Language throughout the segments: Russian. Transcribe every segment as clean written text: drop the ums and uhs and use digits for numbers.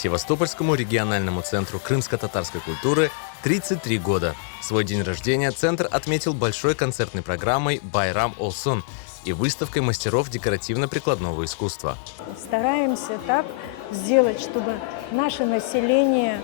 Севастопольскому региональному центру крымско-татарской культуры 33 года. Свой день рождения центр отметил большой концертной программой «Байрам Олсун» и выставкой мастеров декоративно-прикладного искусства. Стараемся так сделать, чтобы наше население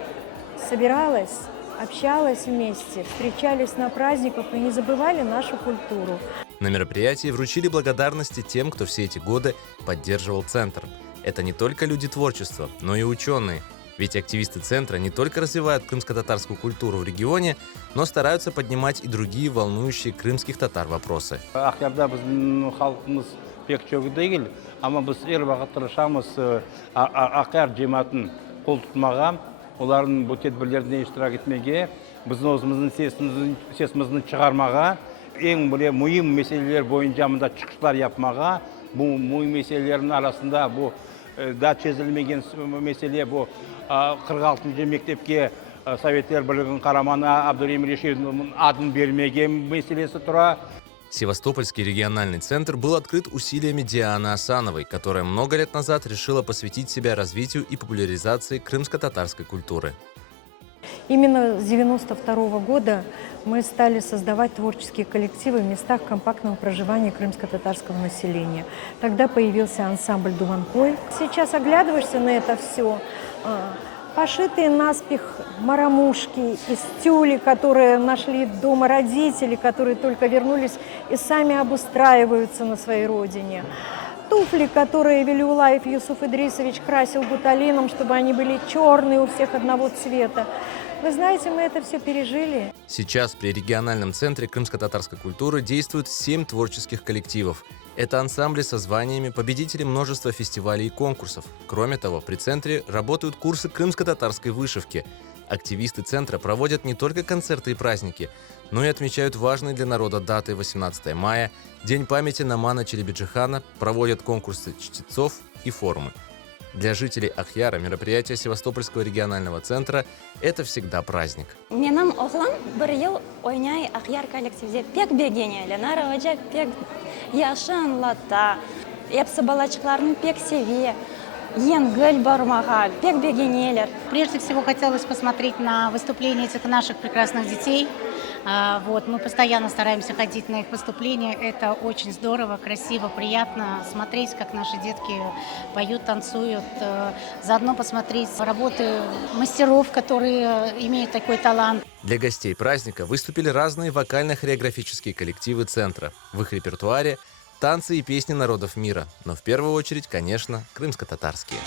собиралось, общалось вместе, встречались на праздниках и не забывали нашу культуру. На мероприятии вручили благодарности тем, кто все эти годы поддерживал центр. Это не только люди творчества, но и ученые. Ведь активисты центра не только развивают крымско-татарскую культуру в регионе, но стараются поднимать и другие волнующие крымских татар вопросы. Ахярда біздің халқымыз пек чөгі değil, ama біз эр вақыт тырышамыз ахяр жематын қол тұтмаға, олардың бұл тедбірлеріне иштирак етмеге, біздің өзіміздің сесіміздің шығармаға, ең бір мұйым мәселелер бойынша мында çıkışlar yapmaға, бұл мұйым мәселелердің арасында бұл да чезілмеген мәселе бұл 46-шы мектепке Советтер Бірлігінің қараманы Абдурим Решетовның адын бермеген мәселесі тұра. Севастопольский региональный центр был открыт усилиями Дианы Асановой, которая много лет назад решила посвятить себя развитию и популяризации крымско-татарской культуры. Именно с 1992 года мы стали создавать творческие коллективы в местах компактного проживания крымско-татарского населения. Тогда появился ансамбль «Дуванкой». Сейчас оглядываешься на это все, пошитые наспех марамушки из тюли, которые нашли дома родители, которые только вернулись и сами обустраиваются на своей родине. Туфли, которые Велиулаев Юсуф Идрисович красил гуталином, чтобы они были черные, у всех одного цвета. Вы знаете, мы это все пережили. Сейчас при региональном центре крымско-татарской культуры действуют 7 творческих коллективов. Это ансамбли со званиями победителей множества фестивалей и конкурсов. Кроме того, при центре работают курсы крымско-татарской вышивки. Активисты центра проводят не только концерты и праздники, но и отмечают важные для народа даты 18 мая, День памяти Намана Челебиджихана, проводят конкурсы чтецов и форумы. Для жителей Ахьяра мероприятие Севастопольского регионального центра – это всегда праздник. Менің оғлам бір ел ойнай Ахьяр коллективде пек бегенелі, нараваджа пек яшын лата, епсі балачықларын пек севе, енгіл бармаға, пек бегенелер. Прежде всего хотелось посмотреть на выступления этих наших прекрасных детей. Мы постоянно стараемся ходить на их выступления. Это очень здорово, красиво, приятно смотреть, как наши детки поют, танцуют. Заодно посмотреть работы мастеров, которые имеют такой талант. Для гостей праздника выступили разные вокально-хореографические коллективы центра. В их репертуаре танцы и песни народов мира, но в первую очередь, конечно, крымско-татарские.